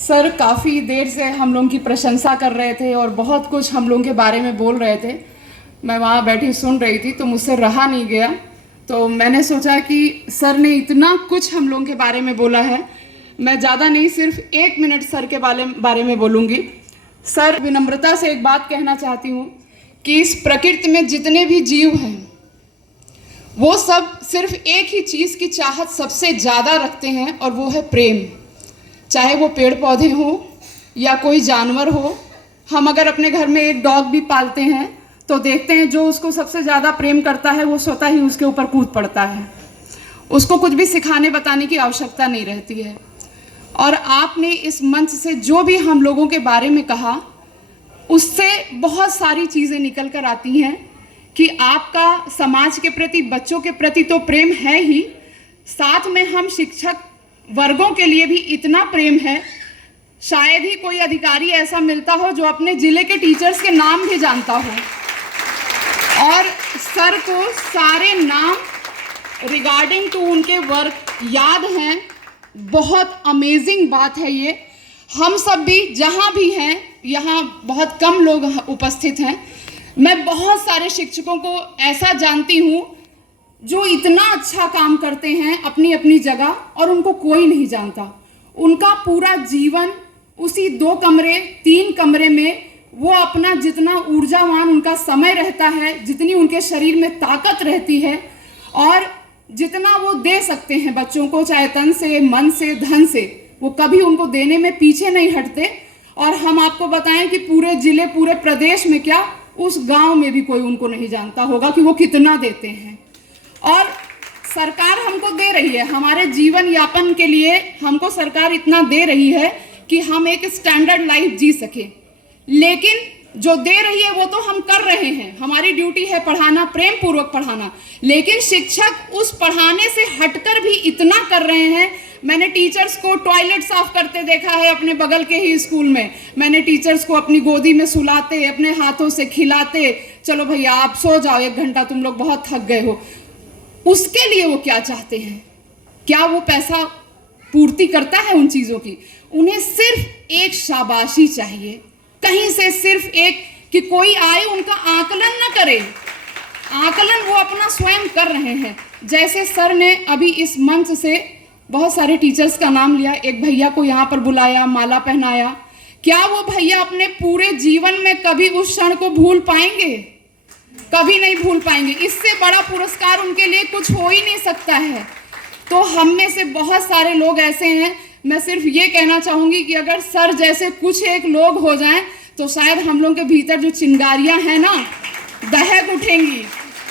Sir काफ़ी देर से हम लोगों की प्रशंसा कर रहे थे और बहुत कुछ हम लोगों के बारे में बोल रहे थे। मैं वहाँ बैठी सुन रही थी तो मुझसे रहा नहीं गया, तो मैंने सोचा कि सर ने इतना कुछ हम लोगों के बारे में बोला है, मैं ज़्यादा नहीं सिर्फ 1 मिनट सर के बारे में बोलूँगी। सर, विनम्रता से एक बात कहना चाहती हूँ कि इस प्रकृति में जितने भी जीव हैं वो सब सिर्फ एक ही चीज़ की चाहत सबसे ज़्यादा रखते हैं और वो है प्रेम। चाहे वो पेड़ पौधे हों या कोई जानवर हो। हम अगर अपने घर में एक डॉग भी पालते हैं तो देखते हैं जो उसको सबसे ज़्यादा प्रेम करता है वो स्वतः ही उसके ऊपर कूद पड़ता है। उसको कुछ भी सिखाने बताने की आवश्यकता नहीं रहती है। और आपने इस मंच से जो भी हम लोगों के बारे में कहा उससे बहुत सारी चीज़ें निकल कर आती हैं कि आपका समाज के प्रति, बच्चों के प्रति तो प्रेम है ही, साथ में हम शिक्षक वर्गों के लिए भी इतना प्रेम है। शायद ही कोई अधिकारी ऐसा मिलता हो जो अपने ज़िले के टीचर्स के नाम भी जानता हो और सर को सारे नाम रिगार्डिंग टू उनके वर्क याद हैं। बहुत अमेजिंग बात है ये। हम सब भी जहाँ भी हैं, यहाँ बहुत कम लोग उपस्थित हैं, मैं बहुत सारे शिक्षकों को ऐसा जानती हूँ जो इतना अच्छा काम करते हैं अपनी अपनी जगह और उनको कोई नहीं जानता। उनका पूरा जीवन उसी 2 कमरे 3 कमरे में वो अपना जितना ऊर्जावान उनका समय रहता है, जितनी उनके शरीर में ताकत रहती है और जितना वो दे सकते हैं बच्चों को, चाहे तन से, मन से, धन से, वो कभी उनको देने में पीछे नहीं हटते। और हम आपको बताएं कि पूरे जिले, पूरे प्रदेश में क्या, उस गांव में भी कोई उनको नहीं जानता होगा कि वो कितना देते हैं। और सरकार हमको दे रही है, हमारे जीवन यापन के लिए हमको सरकार इतना दे रही है कि हम एक स्टैंडर्ड लाइफ जी सके। लेकिन जो दे रही है वो तो हम कर रहे हैं, हमारी ड्यूटी है पढ़ाना, प्रेम पूर्वक पढ़ाना। लेकिन शिक्षक उस पढ़ाने से हटकर भी इतना कर रहे हैं। मैंने टीचर्स को टॉयलेट साफ करते देखा है अपने बगल के ही स्कूल में। मैंने टीचर्स को अपनी गोदी में सुलाते, अपने हाथों से खिलाते, चलो भैया आप सो जाओ 1 घंटा, तुम लोग बहुत थक गए हो। उसके लिए वो क्या चाहते हैं? क्या वो पैसा पूर्ति करता है उन चीज़ों की? उन्हें सिर्फ एक शाबाशी चाहिए, कहीं से सिर्फ एक, कि कोई आए उनका आकलन न करे। आकलन वो अपना स्वयं कर रहे हैं। जैसे सर ने अभी इस मंच से बहुत सारे टीचर्स का नाम लिया, एक भैया को यहाँ पर बुलाया, माला पहनाया। क्या वो भैया अपने पूरे जीवन में कभी उस क्षण को भूल पाएंगे? कभी नहीं भूल पाएंगे। इससे बड़ा पुरस्कार उनके लिए कुछ हो ही नहीं सकता है। तो हम में से बहुत सारे लोग ऐसे हैं। मैं सिर्फ ये कहना चाहूँगी कि अगर सर जैसे कुछ एक लोग हो जाएं तो शायद हम लोग के भीतर जो चिंगारियाँ हैं ना, दहक उठेंगी।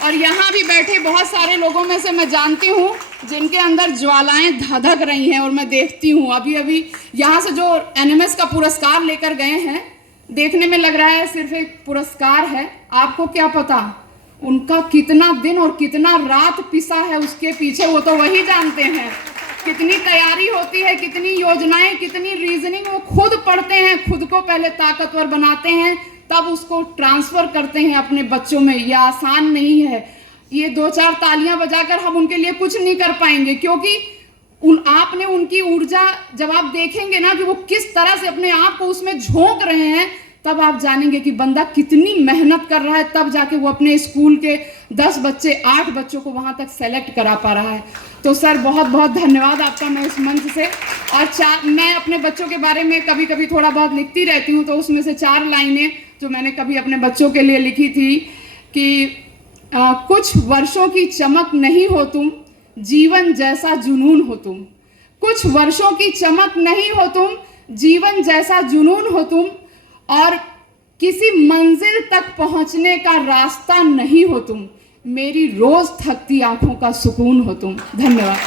और यहाँ भी बैठे बहुत सारे लोगों में से मैं जानती हूँ जिनके अंदर ज्वालाएं धधक रही हैं। और मैं देखती हूँ अभी अभी यहाँ से जो एनएमएस का पुरस्कार लेकर गए हैं, देखने में लग रहा है सिर्फ एक पुरस्कार है। आपको क्या पता उनका कितना दिन और कितना रात पिसा है उसके पीछे, वो तो वही जानते हैं। कितनी तैयारी होती है, कितनी योजनाएं, कितनी रीजनिंग वो खुद पढ़ते हैं, खुद को पहले ताकतवर बनाते हैं, तब उसको ट्रांसफ़र करते हैं अपने बच्चों में। ये आसान नहीं है। ये 2-4 तालियां बजाकर हम उनके लिए कुछ नहीं कर पाएंगे, क्योंकि आपने उनकी ऊर्जा जब आप देखेंगे ना कि वो किस तरह से अपने आप को उसमें झोंक रहे हैं, तब आप जानेंगे कि बंदा कितनी मेहनत कर रहा है। तब जाके वो अपने स्कूल के 10 बच्चे, 8 बच्चों को वहाँ तक सेलेक्ट करा पा रहा है। तो सर बहुत बहुत धन्यवाद आपका मैं इस मंच से। और मैं अपने बच्चों के बारे में कभी कभी थोड़ा बहुत लिखती रहती हूँ, तो उसमें से 4 लाइनें जो मैंने कभी अपने बच्चों के लिए लिखी थी कि कुछ वर्षों की चमक नहीं हो तुम, जीवन जैसा जुनून हो तुम। कुछ वर्षों की चमक नहीं हो तुम, जीवन जैसा जुनून हो तुम, और किसी मंजिल तक पहुंचने का रास्ता नहीं हो तुम, मेरी रोज थकती आंखों का सुकून हो तुम। धन्यवाद।